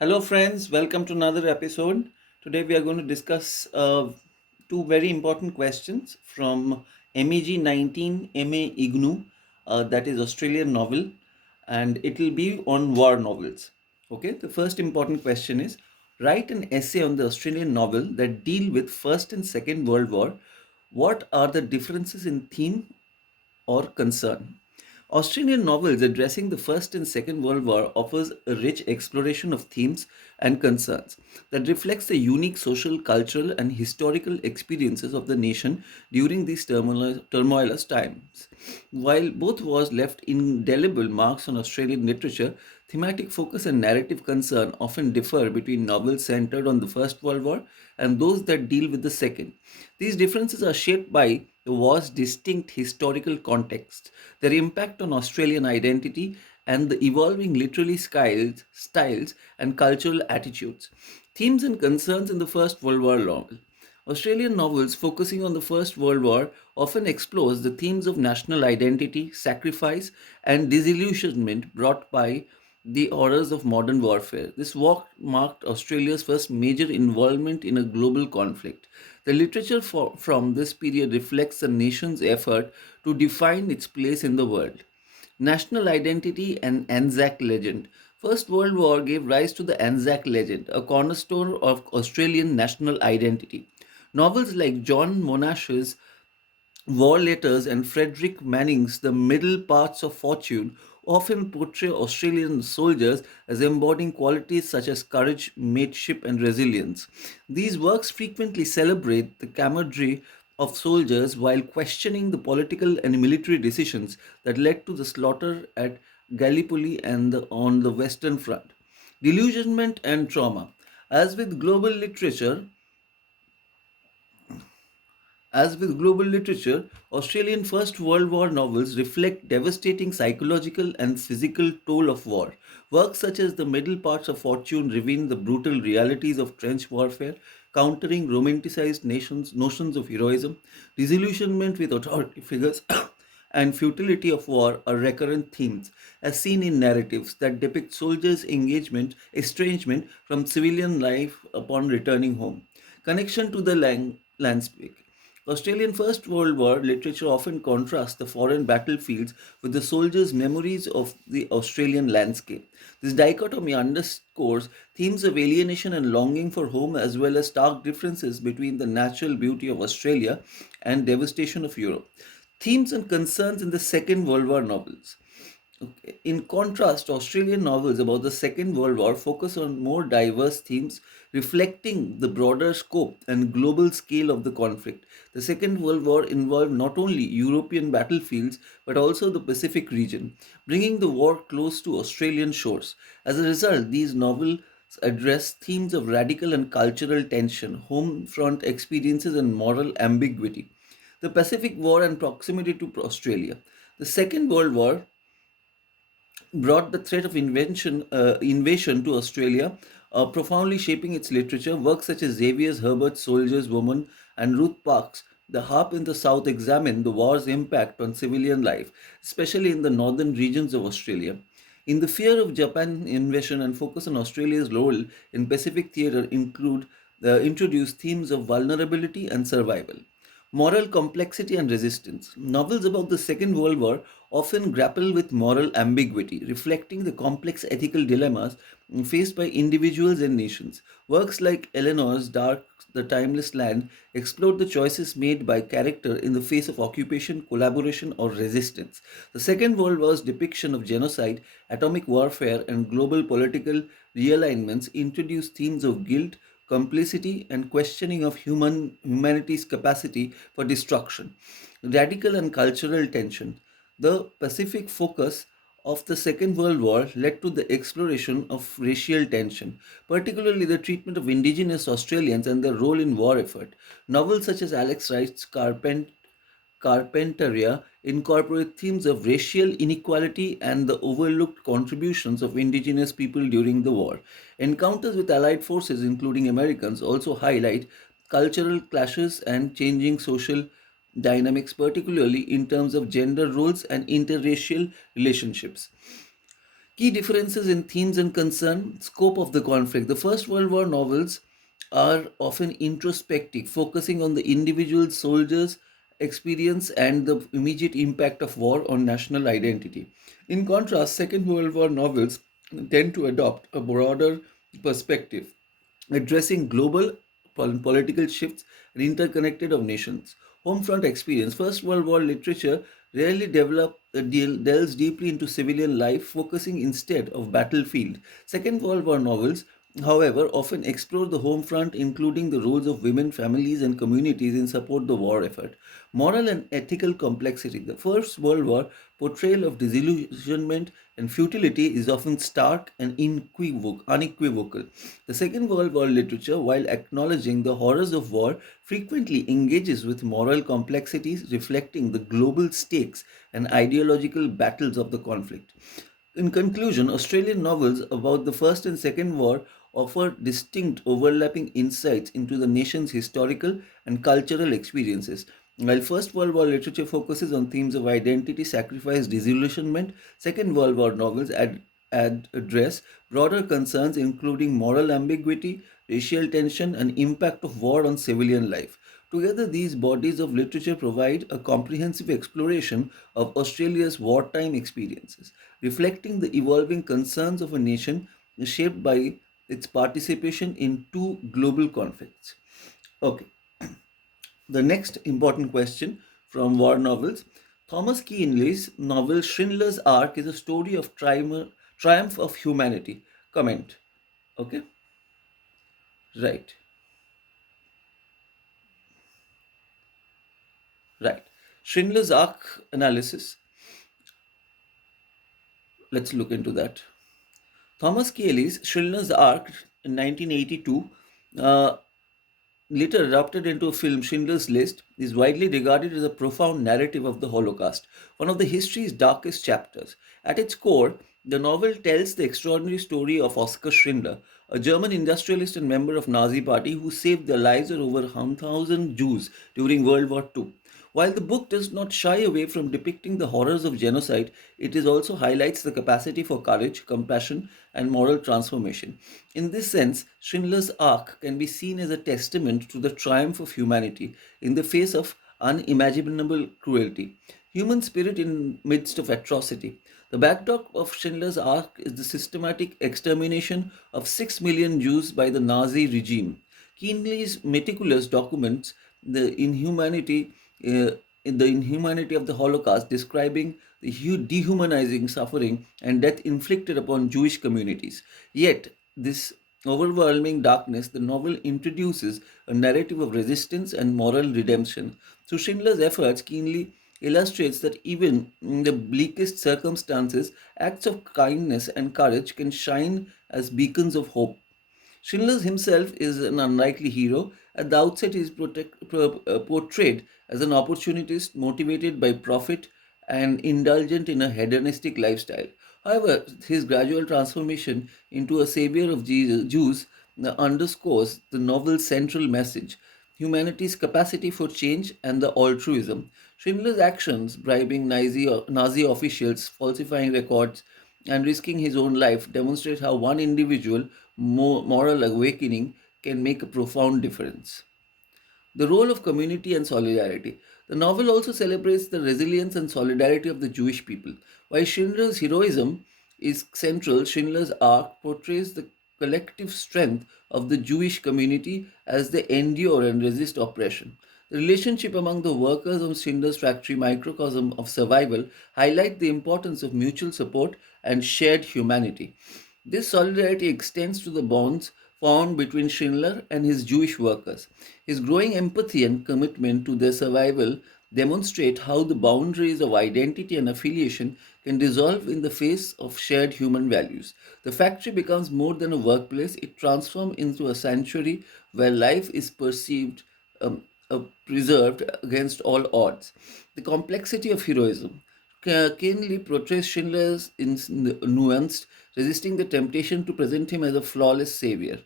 Hello, friends. Welcome to another episode. Today, we are going to discuss two very important questions from MEG 19 MA IGNOU, that is Australian novel, and it will be on war novels. Okay, the first important question is write an essay on the Australian novel that deal with First and Second World War. What are the differences in theme or concern? Australian novels addressing the First and Second World War offers a rich exploration of themes and concerns that reflects the unique social, cultural, and historical experiences of the nation during these turmoilous times. While both wars left indelible marks on Australian literature, thematic focus and narrative concern often differ between novels centered on the First World War and those that deal with the Second. These differences are shaped by the war's distinct historical context, their impact on Australian identity, and the evolving literary styles and cultural attitudes. Themes and concerns in the First World War novel. Australian novels focusing on the First World War often explores the themes of national identity, sacrifice, and disillusionment brought by the horrors of modern warfare. This war marked Australia's first major involvement in a global conflict. The literature from this period reflects the nation's effort to define its place in the world. National identity and Anzac legend. First World War gave rise to the Anzac legend, a cornerstone of Australian national identity. Novels like John Monash's War Letters and Frederick Manning's The Middle Paths of Fortune often portray Australian soldiers as embodying qualities such as courage, mateship, and resilience. These works frequently celebrate the camaraderie of soldiers while questioning the political and military decisions that led to the slaughter at Gallipoli and on the Western Front. Delusionment and trauma. As with global literature, as with global literature, Australian First World War novels reflect devastating psychological and physical toll of war. Works such as The Middle Parts of Fortune reveal the brutal realities of trench warfare, countering romanticized notions of heroism, disillusionment with authority figures, and futility of war are recurrent themes, as seen in narratives that depict soldiers' estrangement from civilian life upon returning home. Connection to the landscape. Australian First World War literature often contrasts the foreign battlefields with the soldiers' memories of the Australian landscape. This dichotomy underscores themes of alienation and longing for home, as well as stark differences between the natural beauty of Australia and devastation of Europe. Themes and concerns in the Second World War novels. Okay. In contrast, Australian novels about the Second World War focus on more diverse themes, reflecting the broader scope and global scale of the conflict. The Second World War involved not only European battlefields but also the Pacific region, bringing the war close to Australian shores. As a result, these novels address themes of radical and cultural tension, home front experiences, and moral ambiguity. The Pacific War and proximity to Australia. The Second World War brought the threat of invasion to Australia, profoundly shaping its literature. Works such as Xavier Herbert's Soldier's Woman and Ruth Park's The Harp in the South examine the war's impact on civilian life, especially in the northern regions of Australia. In the fear of Japan invasion and focus on Australia's role in Pacific theatre introduce themes of vulnerability and survival. Moral complexity and resistance. Novels about the Second World War often grapple with moral ambiguity, reflecting the complex ethical dilemmas faced by individuals and nations. Works like Eleanor's Dark, The Timeless Land explore the choices made by character in the face of occupation, collaboration, or resistance. The Second World War's depiction of genocide, atomic warfare, and global political realignments introduce themes of guilt, complicity, and questioning of humanity's capacity for destruction. Radical and cultural tension. The Pacific focus of the Second World War led to the exploration of racial tension, particularly the treatment of indigenous Australians and their role in war effort. Novels such as Alex Wright's Carpentaria incorporate themes of racial inequality and the overlooked contributions of indigenous people during the war. Encounters with Allied forces, including Americans, also highlight cultural clashes and changing social dynamics, particularly in terms of gender roles and interracial relationships. Key differences in themes and concern, scope of the conflict. The First World War novels are often introspective, focusing on the individual soldiers' experience and the immediate impact of war on national identity. In contrast, Second World War novels tend to adopt a broader perspective, addressing global political shifts and interconnected of nations. Homefront experience. First World War literature rarely delves deeply into civilian life, focusing instead of battlefield. Second World War novels, however, often explore the home front, including the roles of women, families, and communities in support the war effort. Moral and ethical complexity. The First World War portrayal of disillusionment and futility is often stark and unequivocal. The Second World War literature, while acknowledging the horrors of war, frequently engages with moral complexities reflecting the global stakes and ideological battles of the conflict. In conclusion, Australian novels about the First and Second War offer distinct overlapping insights into the nation's historical and cultural experiences. While First World War literature focuses on themes of identity, sacrifice, disillusionment, Second World War novels address broader concerns including moral ambiguity, racial tension, and impact of war on civilian life. Together, these bodies of literature provide a comprehensive exploration of Australia's wartime experiences, reflecting the evolving concerns of a nation shaped by its participation in two global conflicts. Okay, the next important question from war novels. Thomas Keanley's novel Schindler's Ark is a story of triumph of humanity. Comment. Okay, right, right. Schindler's Ark analysis. Let's look into that. Thomas Kealy's Schindler's Ark in 1982, uh, later adapted into a film, Schindler's List, is widely regarded as a profound narrative of the Holocaust, one of the history's darkest chapters. At its core, the novel tells the extraordinary story of Oskar Schindler, a German industrialist and member of Nazi Party who saved the lives of over 1,000 Jews during World War II. While the book does not shy away from depicting the horrors of genocide, it is also highlights the capacity for courage, compassion, and moral transformation. In this sense, Schindler's Ark can be seen as a testament to the triumph of humanity in the face of unimaginable cruelty. Human spirit in midst of atrocity. The backdrop of Schindler's Ark is the systematic extermination of 6 million Jews by the Nazi regime. Keenly's meticulous documents the inhumanity uh, the inhumanity of the Holocaust, describing the dehumanizing suffering and death inflicted upon Jewish communities. Yet, this overwhelming darkness, the novel introduces a narrative of resistance and moral redemption. Through Schindler's efforts, Keenly illustrates that even in the bleakest circumstances, acts of kindness and courage can shine as beacons of hope. Schindler himself is an unlikely hero. At the outset, he is portrayed as an opportunist motivated by profit and indulgent in a hedonistic lifestyle. However, his gradual transformation into a savior of Jews underscores the novel's central message: humanity's capacity for change and the altruism. Schindler's actions, bribing Nazi officials, falsifying records, and risking his own life, demonstrate how one individual moral awakening can make a profound difference. The role of community and solidarity. The novel also celebrates the resilience and solidarity of the Jewish people. While Schindler's heroism is central, Schindler's Ark portrays the collective strength of the Jewish community as they endure and resist oppression. The relationship among the workers of Schindler's factory, microcosm of survival, highlight the importance of mutual support and shared humanity. This solidarity extends to the bonds formed between Schindler and his Jewish workers. His growing empathy and commitment to their survival demonstrate how the boundaries of identity and affiliation can dissolve in the face of shared human values. The factory becomes more than a workplace, it transforms into a sanctuary where life is perceived, um, preserved against all odds. The complexity of heroism. Keenly portrays Schindler in nuanced, resisting the temptation to present him as a flawless savior.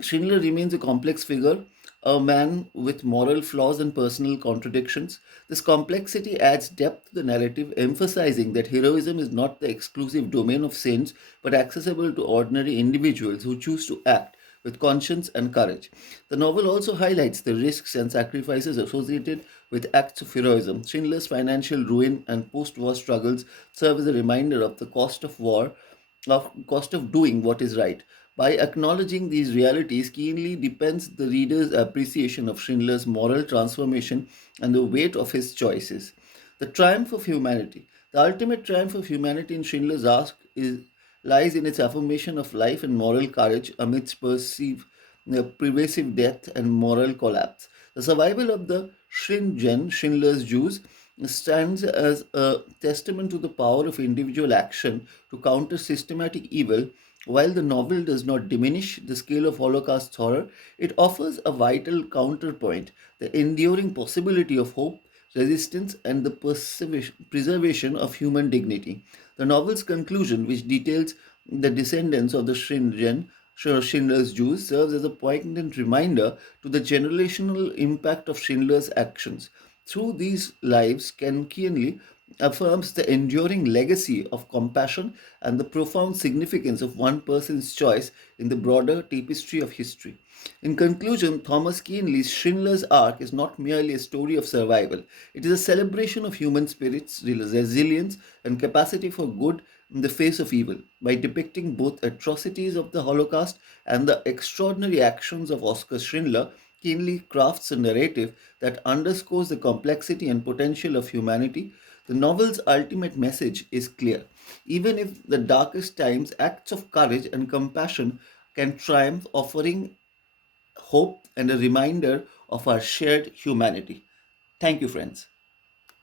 Schindler remains a complex figure, a man with moral flaws and personal contradictions. This complexity adds depth to the narrative, emphasizing that heroism is not the exclusive domain of saints, but accessible to ordinary individuals who choose to act with conscience and courage. The novel also highlights the risks and sacrifices associated with acts of heroism. Schindler's financial ruin and post war struggles serve as a reminder of the cost of war, of cost of doing what is right. By acknowledging these realities keenly depends the reader's appreciation of Schindler's moral transformation and the weight of his choices. The triumph of humanity. The ultimate triumph of humanity in Schindler's Ark lies in its affirmation of life and moral courage amidst pervasive death and moral collapse. The survival of the Shingen, Schindler's Jews, stands as a testament to the power of individual action to counter systematic evil. While the novel does not diminish the scale of Holocaust horror, it offers a vital counterpoint, the enduring possibility of hope, resistance, and the preservation of human dignity. The novel's conclusion, which details the descendants of the Schindler's Jews, serves as a poignant reminder to the generational impact of Schindler's actions. Through these lives, Ken Keanly affirms the enduring legacy of compassion and the profound significance of one person's choice in the broader tapestry of history. In conclusion, Thomas Keanly's Schindler's Ark is not merely a story of survival. It is a celebration of human spirit's resilience and capacity for good in the face of evil. By depicting both atrocities of the Holocaust and the extraordinary actions of Oskar Schindler, Keenly crafts a narrative that underscores the complexity and potential of humanity. The novel's ultimate message is clear. Even if the darkest times, acts of courage and compassion can triumph, offering hope and a reminder of our shared humanity. Thank you, friends.